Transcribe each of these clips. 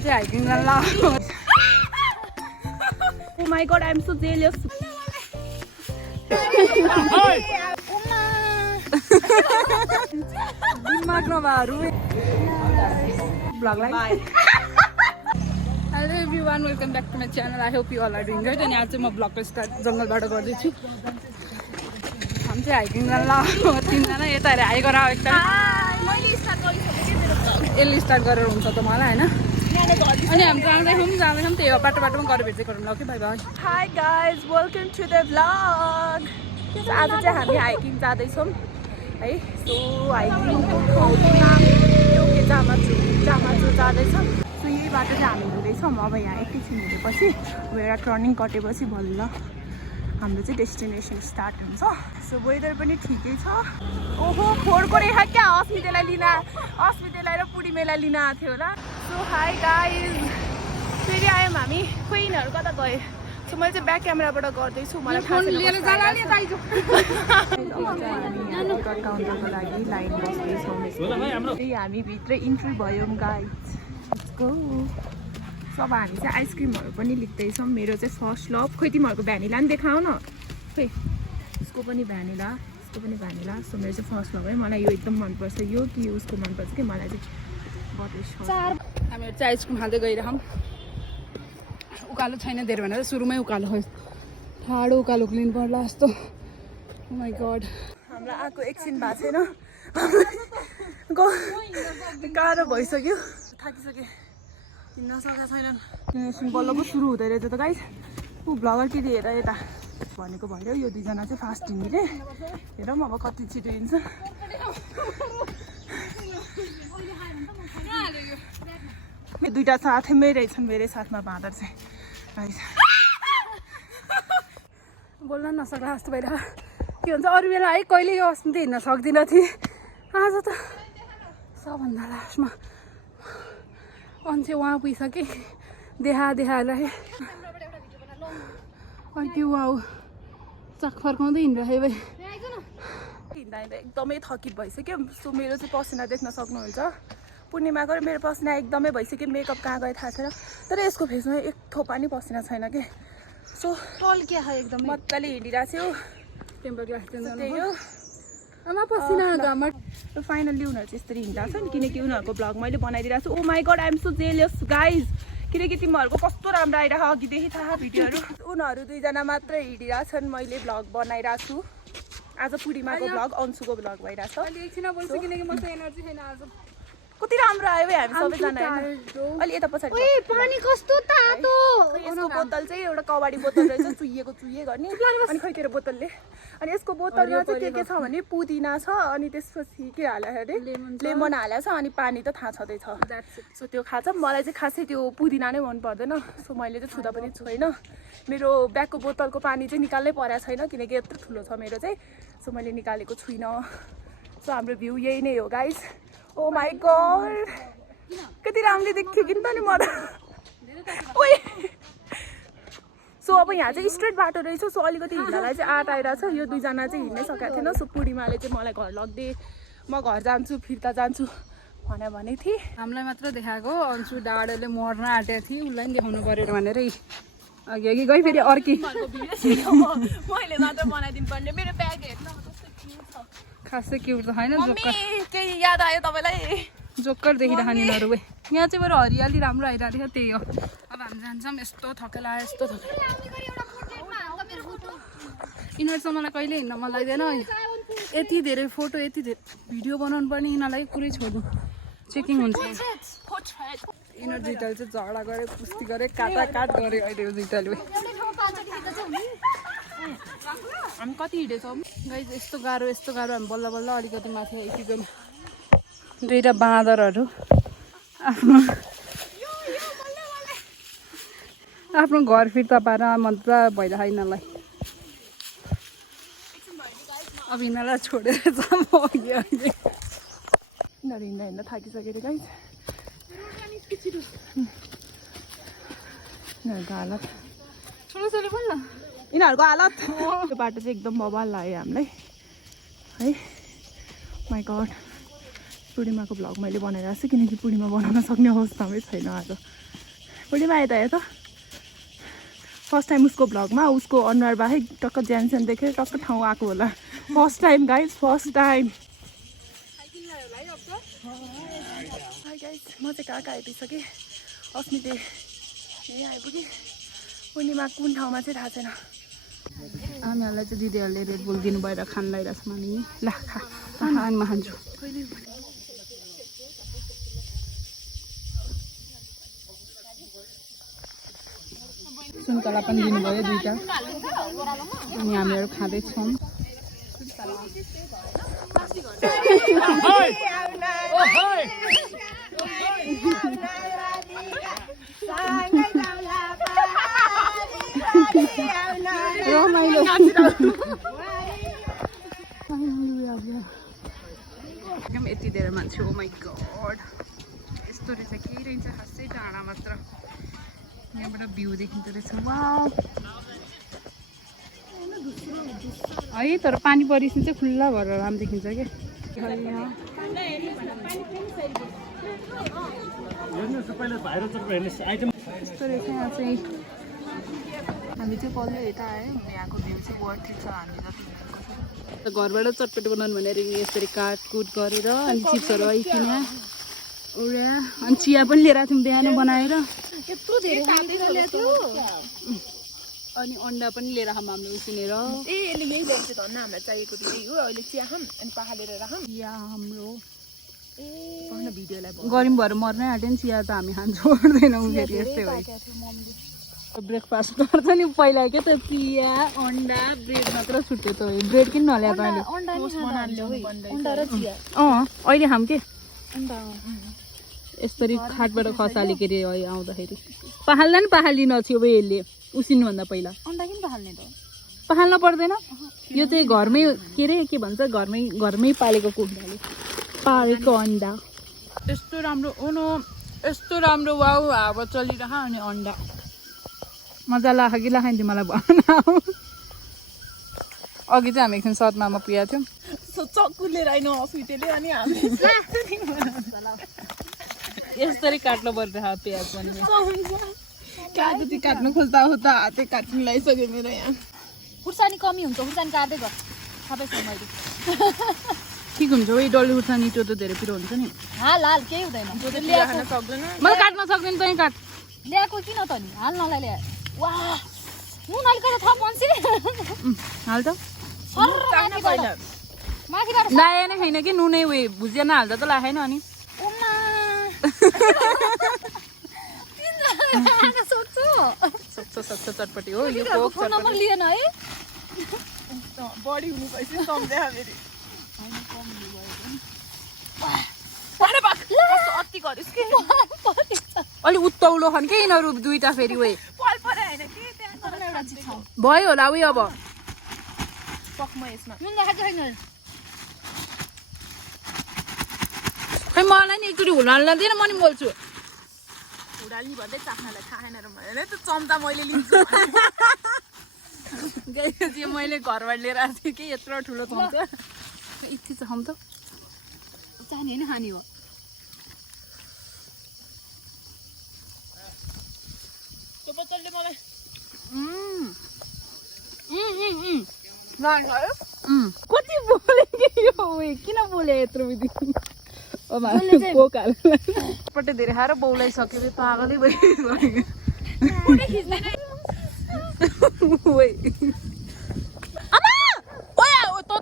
हामी चाहिँ हाइकिङ गर्न लाग्यो। Oh my god, I'm so jealous. दिमाग नभएर vlog like. Hello everyone, welcome back to my channel. I hope you all are doing great. अनि आज चाहिँ म vlog को स्टार्ट जंगलबाट गर्दैछु। हामी चाहिँ हाइकिङ गर्न लाग्यो। तीनजना यता हेरेर हाइ गराउ एकटा। मैले स्टार्ट गरिसकेँ मेरो vlog। यसले स्टार्ट गरेर हुन्छ त मलाई हैन। अनि हामी जाँदैछौँ त्यही हो बाटोमा गएर भेट्दै गरौँ ल okay bye bye. Hi guys, welcome to the vlog. आज चाहिँ हामी हाइकिङ जाँदैछौँ है। सो हाइकिङको ठाउँको नाम यो के जामाचु जाँदैछ। सो यही बाटो चाहिँ हामी हिँड्दैछौँ। अब यहाँ एकैछिन हिँडेपछि एउटा टर्निङ कटेपछि बल्ल हाम्रो चाहिँ डेस्टिनेसन स्टार्ट हुन्छ। सो वेदर पनि ठिकै छ। ओहो फोहोरको रेखा क्या अस्मितालाई र पुडिमेलाई लिन आएको थियो होला। सो हाई गाइज, फेरि आयौँ हामी। खोइ यिनीहरू कता गए। सो मैले चाहिँ ब्याक क्यामेराबाट गर्दैछु। मलाई फोन लिएर जाला नि दाइजो। काउन्टरको लागि लाइन बस्दैछौँ। त्यही हामी भित्र इन्ट्री भयौँ गाइज। Let's go. सब हामी चाहिँ आइसक्रिमहरू पनि लिँदैछौँ। मेरो चाहिँ फर्स्ट लभ। खोइ तिमीहरूको भ्यानिला नि देखाऊ न। खोइ उसको पनि भ्यानिला, यसको पनि भ्यानिला। सो मेरो चाहिँ फर्स्ट लभ है। मलाई यो एकदम मनपर्छ। यो कि उसको मनपर्छ कि मलाई चाहिँ हामीहरू चाहिँ आइसक्रिम खाँदै गइरहौँ। उकालो छैन धेरै भनेर सुरुमै उकालो हो। ठाडो उकालो लिनु पर्ला जस्तो। ओ माई गड, हामीलाई आएको एकछिन भएको छैन। गाह्रो भइसक्यो, थाकिसक्यो, हिँड्न सकेका छैनन्। बल्ल पो सुरु हुँदै रहेछ त गाइस। ऊ भ्लगर कि हेर यता भनेको भन्यो। यो दुईजना चाहिँ फास्ट हिँड्ने। हेरौँ अब कति छिटो हिँड्छ। दुईटा साथैमै रहेछन् मेरै साथमा बाँदर चाहिँ। बोल्न नसक्ला जस्तो भइरहेको। के भन्छ अरू बेला है कहिले यो अस्मिता हिँड्न सक्दिनँ थिएँ। आज त सबभन्दा लास्टमा अन्छे उहाँ पुगिसकेँ। देखाएँ अनि वाउ चाक फर्काउँदै हिँडिरहेँ भाइ। हिँड्दा एकदमै थकित भइसक्यो। सो मेरो चाहिँ पसिना देख्न सक्नुहुन्छ। पूर्णिमाको र मेरो पसिना एकदमै भइसक्यो। मेकअप कहाँ गयो थाहा छैन। तर यसको फेसमा एक थोपा नि पसिना छैन कि। सो एकदम मजाले हिँडिरहेको छु। टेम्पर ग्लास त्यही हो आमा पसिना घाममा। फाइनल्ली उनीहरू चाहिँ यसरी हिँडिरहेको छ नि। किनकि उनीहरूको भ्लग मैले बनाइदिरहेको छु। Oh my god, I am so jealous guys. किनकि तिमीहरूको कस्तो राम्रो आइरहेको अघिदेखि थाहा भिडियोहरू। उनीहरू दुईजना मात्र हिँडिरहेछन्। मैले भ्लग बनाइरहेको छु। आज पूर्णिमाको भ्लग, अन्शुको भ्लग भइरहेछ। कति राम्रो आयो है हामी सबैजना। अलि यता पछाडि पानी कस्तो तातो। यसको बोतल चाहिँ एउटा कबाडी बोतल रहेछ। चुहिए गर्ने। अनि खै तेरो बोतलले। अनि यसको बोतलमा चाहिँ के छ भने पुदिना छ। अनि त्यसपछि के हाल्यो अरे लेमन हालेको छ। अनि पानी त थाहा छँदैछ। सो त्यो खान्छ। मलाई चाहिँ खासै त्यो पुदिना नै मन पर्दैन। सो मैले चाहिँ छुँदा पनि छुइनँ। मेरो ब्यागको बोतलको पानी चाहिँ निकाल्नै परेको छैन। किनकि यत्रो ठुलो छ मेरो चाहिँ। सो मैले निकालेको छुइनँ। सो हाम्रो भ्यू यही नै हो गाइस। ओ माई गड, कति राम्रो देख्थ्यो कि त नि म त। सो अब यहाँ चाहिँ स्ट्रेट बाटो रहेछ। सो अलिकति हिँड्नलाई चाहिँ आँट आइरहेछ। यो दुईजना चाहिँ हिँड्नै सकेको थिएन। सो पूर्णिमाले चाहिँ मलाई घर लगिदिए। म घर जान्छु फिर्ता जान्छु भनेको थिएँ। हामीलाई मात्र देखाएको। अन्सु डाँडाले मर्न आँटेको थिएँ। उसलाई पनि देखाउनु पऱ्यो भनेर अघि गइ फेरि अर्की मैले मात्र बनाइदिनु पर्ने। मेरो ब्याग हेर्न खासै क्युट त छैन। केही याद आयो तपाईँलाई? जोकर देखिरहने यिनीहरू। यहाँ चाहिँ बरु हरियाली राम्रो आइरहेको थियो। त्यही हो। अब हामी जान्छौँ। यस्तो थकेला यस्तो यिनीहरूसँग मलाई कहिले हिँड्न मन लाग्दैन। यति धेरै फोटो यति धेरै भिडियो बनाउनु पर्ने। यिनीहरूलाई कुरै छोड्नु चेकिङ हुन्छ। यिनीहरू दुइटाले चाहिँ झगडा गरे, कुस्ती गरे, काट गरे। अहिले यो दुइटाले हामी कति हिँडेछौँ गाइस। यस्तो गाह्रो हामी बल्ल अलिकति माथि आइपुग्यौँ। दुईटा बाँदरहरू आफ्नो घर फिर्ता पाएर मजा भइरहेको यिनीहरूलाई। अब यिनीहरूलाई छोडेर जाऊँ अघि यिनीहरू हिँड्दा थाकिसकेर गाइस। यिनीहरूको हालत यिनीहरूको हालत यो बाटो चाहिँ एकदम बवाल लाग्यो हामीलाई है। माई गड, पूर्णिमाको भ्लग मैले बनाइरहेको छु। किनकि पूर्णिमा बनाउन सक्ने अवस्थामै छैन आज। पूर्णिमा आयो त हेर त फर्स्ट टाइम उसको ब्लगमा उसको अनुहार बाहेक टक्क ज्यानस्यान देखेर टक्क ठाउँ आएको होला first time guys first time guys म चाहिँ कहाँ कहाँ आइपुगिसकेँ अस्मिते यहीँ आइपुगेँ पूर्णिमा कुन ठाउँमा चाहिँ थाहा छैन हामीहरूलाई चाहिँ दिदीहरूले रेड बुल दिनु भएर खान लगाइरहेको छ मानि ल खा अनि म खान्छु सुन्तला पनि दिनुभयो 2टा अनि हामीहरू खाँदैछौँ रमाइलो एकदम यति धेरै मान्छे ओ माई गड यस्तो रहेछ केही रहेछ खासै टाढा मात्र यहाँबाट भ्यू देखिँदो रहेछ वाउ है तर पानी परिसकेपछि चाहिँ खुल्ला भएर राम्रो देखिन्छ क्या यस्तो रहेछ यहाँ चाहिँ हामी चाहिँ पल्लो यता आयौँ यहाँको भ्यू चाहिँ वर्थ छ हामी जति घरबाट चटपटी बनाउनु भनेर यसरी काटकुट गरेर अनि चिप्सहरू आइकिन उडा अनि चिया पनि लिएर आएको थियौँ बिहान बनाएर अनि अन्डा पनि लिएर आऊँ हामीले उसिनेर यसले यही ल्यान्छ धन्न हामीलाई चाहिएको त्यही हो अहिले चिया खाऊँ अनि पखालेर राखौँ चिया हाम्रो भिडियोलाई गरौँ भएर मर्नै आँट्यो नि चिया त हामी खान छोड्दैनौँ फेरि यस्तै हो ब्रेकफास्ट गर्छ नि पहिला के त चिया अन्डा ब्रेड मात्र छुट्यो त ब्रेड किन नल्याएको अहिले खाऊँ के यसरी खाटबाट खसाले के अरे आउँदाखेरि पखाल्दा नि पखालिदिनु थियो अब यसले उसिन्नुभन्दा पहिला अन्डा किन पखाल्ने त पखाल्न पर्दैन यो चाहिँ घरमै के अरे के भन्छ घरमै पालेको कुखुराले पालेको अन्डा यस्तो राम्रो ओनो यस्तो राम्रो वाउ हावा चलिरह अनि अन्डा मजा लाग्यो कि लाग्यो मलाई भन अघि चाहिँ हामी एकछिन सदमामा पुगेको थियौँ चक्कुले राइन अस्मितेले अनि हामी यसरी काट्नु पर्छ प्याज पनि कहाँ जति काट्नु खोज्दा होता हातै काट्नु लगाइसक्यो मेरो यहाँ खुर्सानी कमी हुन्छ खुर्सानी काट्दै गर सबैसँग मैले ठिक हुन्छ है डल्ले खुर्सानी त्यो त धेरै पिरो हुन्छ नि हाल हाल केही हुँदैन खान सक्दैन मैले काट्न सक्दैन तँ काट ल्याएको किन त नि हाल नलाई ल्या वा नुन अलिकति थप मान्छे हाल त माथिबाट लाए नै छैन कि नुनै उयो भुजिया नहाल्दा त लाएन अनि सक्छ चटपटी हो यो कोक नम्बर लिएन है बढी हुनु भएपछि सम्झ्या फेरि अति गरिस् कि अलिक उत्तौलो खन् के यिनीहरू 2टा फेरि उयो भयो होला उयो अब पक्म यसमा नुन राखेको छैन खै मलाई नि एकचोटि हुलाल्न दिएन म नि बोल्छु उडाल्ने भन्दै चाख्नलाई थाहा छैन र मैले त चम्चा मैले लिन्छु गएपछि मैले घरबाट लिएर आएको थिएँ कि यत्रो ठुलो चम्चा यति छ हम त चाहने होइन खाने हो चल्ले मलाई कति बोले कि यो किन बोले यत्रो बिदि पट्टै धेरै खाएर बौलाइसक्यो पागलै भइसक्यो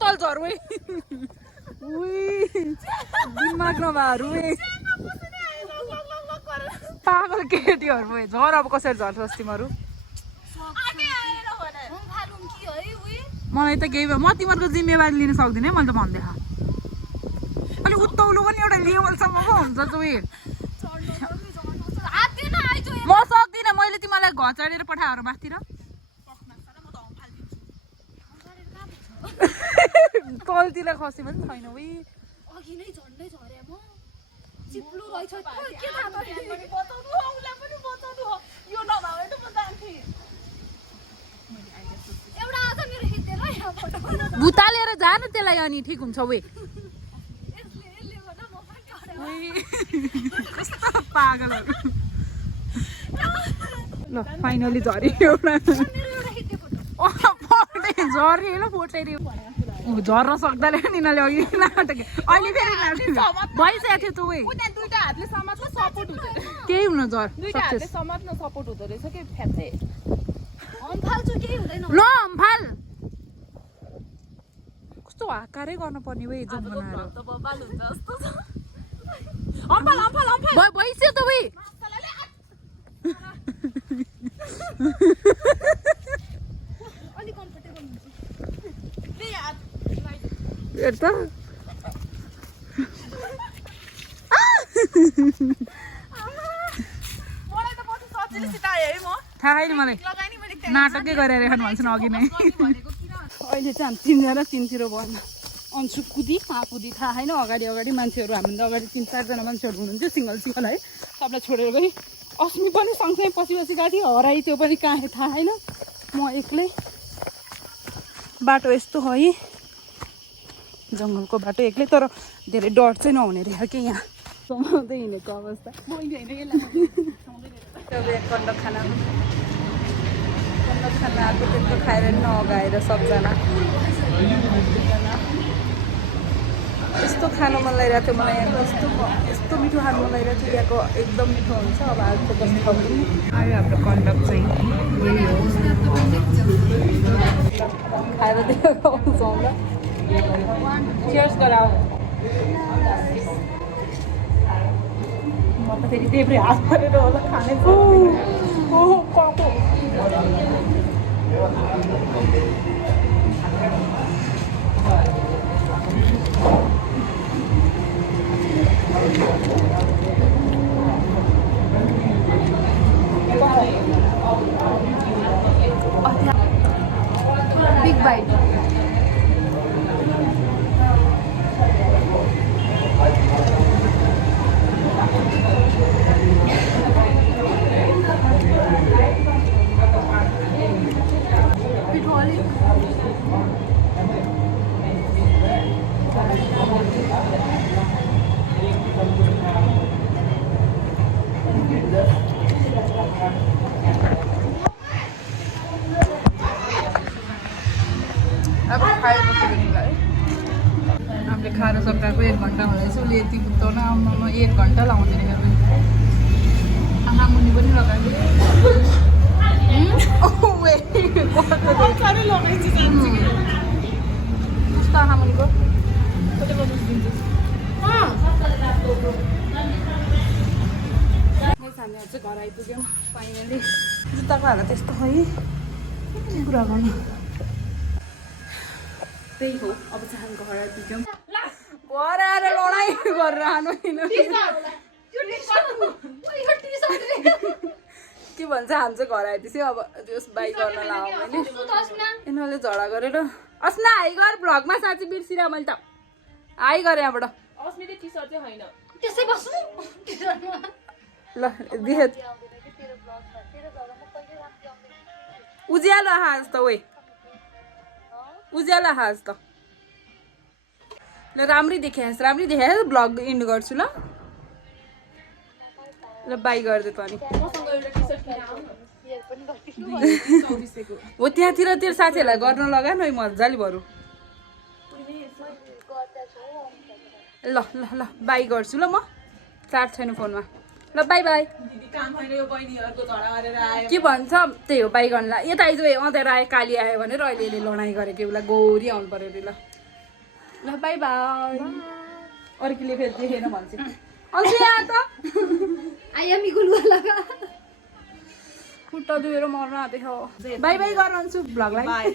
तल झर दिमाग नभएर पागल केटीहरू भयो झर अब कसरी झर्छ तिमीहरू मलाई त केही भयो म तिमीहरूको जिम्मेवारी लिन सक्दिनँ है मैले त भन्दै अलिक उत्तौलो पनि एउटा लेभलसम्म पो हुन्छ उयो म सक्दिनँ मैले तिमीलाई घर चढेर पठाएर माथितिर तलतिर खसे पनि छैन उही अघि नै झन्डै झरे म चिप्लो रहेछ के थाहा बताउनु हो उलाई पनि बताउनु हो यो नभए त म जान्थे एउटा आज मेरो खिच्दै र यहाँ फोटो भुतालेर जा न त्यसलाई अनि ठिक हुन्छ वे यसले गर्दा म पनि कस्तो पागलहरू ल फाइनली झरी एउटा झरी ल फोटेरी झर्न सक्दाले यिनीहरूले अघि नाटक अहिले फेरि भइसकेको थियो त उयो त्यहाँ दुईटा हातले समात्न सपोर्ट हुँदो रहेछ केही हुन झर दुईटा हातले समात्न सपोर्ट हुँदो रहेछ के फ्याच्चे ल अम्फाल कस्तो हाकारै गर्नुपर्ने वै जुम बनाएर भइसक्यो त उही हेर त थाहा छैन मलाई नाटकै गरेर खानु भन्छन् अघि नै अहिले चाहिँ हामी तिनजना तिनतिर भएन अन्सु कुदी कुदी थाहा छैन अगाडि अगाडि मान्छेहरू हामीभन्दा अगाडि 3-4जना मान्छेहरू हुनुहुन्थ्यो सिङ्गल सिङ्गल है सबलाई छोडेर गई अस्मी पनि सँगसँगै पछि पछि गएको थियो हराइ त्यो पनि कहाँ थाहा छैन म एक्लै बाटो यस्तो हो है जङ्गलको बाटो एक्लै तर धेरै डर चाहिँ नहुने रहेछ कि यहाँ समाउँदै हिँडेको अवस्था कन्डक खाना आएको त्यस्तो खाएर नअगाएर सबजना यस्तो खानु मन लागिरहेको थियो मलाई यहाँ यस्तो मिठो खानु मन लागिरहेको थियो यहाँको एकदम मिठो हुन्छ अब आजको बस्नु खाउँ आयो हाम्रो कन्डक चाहिँ यही हो खाएर दिएको आउँछौँ ल चियर्स गराऊ म त फेरि देब्रे हात परेर होला खाने कको बिग बाइट अब खाएको हामीले खाएर सकाएको 1 घन्टा हुँदैछ उसले यति कुदाउन आउनमा 1 घन्टा लाउँदैन आँखा मुनि पनि लगाएको कस्तो आँखा मुनिको हामीहरू चाहिँ घर आइपुग्यौँ फाइनली जुत्ताको हालत त्यस्तो है कुरा गर्नु त्यही हो अब चाहिँ हामी घर आइपुग्यौँ घर आएर लडाइँ गरेर खानु होइन के भन्छ हामी चाहिँ घर आएपछि अब त्यस बाई गर्न लाउँ होइन यिनीहरूले झगडा गरेर अस्ना हाई गर भ्लगमा साँच्ची बिर्सिरह मैले त हाई गरेँ यहाँबाट ल देखे उज्यालो हाँस त ओइ उज्यालो हाँस त ल राम्रै देखाएस् भ्लग इन्ड गर्छु ल ल बाई गरिदियो त अनि हो त्यहाँतिर तेरो साथीहरूलाई गर्न लगा न मजाले बरु ल ल ल बाई गर्छु ल म चार्ज छैन फोनमा ल बाई बाई के भन्छ त्यही हो बाई गर्नुलाई यता आइज अँधेर आयो काली आयो भनेर अहिले यसले लडाइँ गरेको उसलाई गौरी आउनु पर्यो अरे ल ल बाई बाई अर्कीले फेरि देखेन भन्छ अझै यहाँ त खुट्टा दुखेर मर्न आँटेको बाई बाई गर भन्छु भ्लगलाई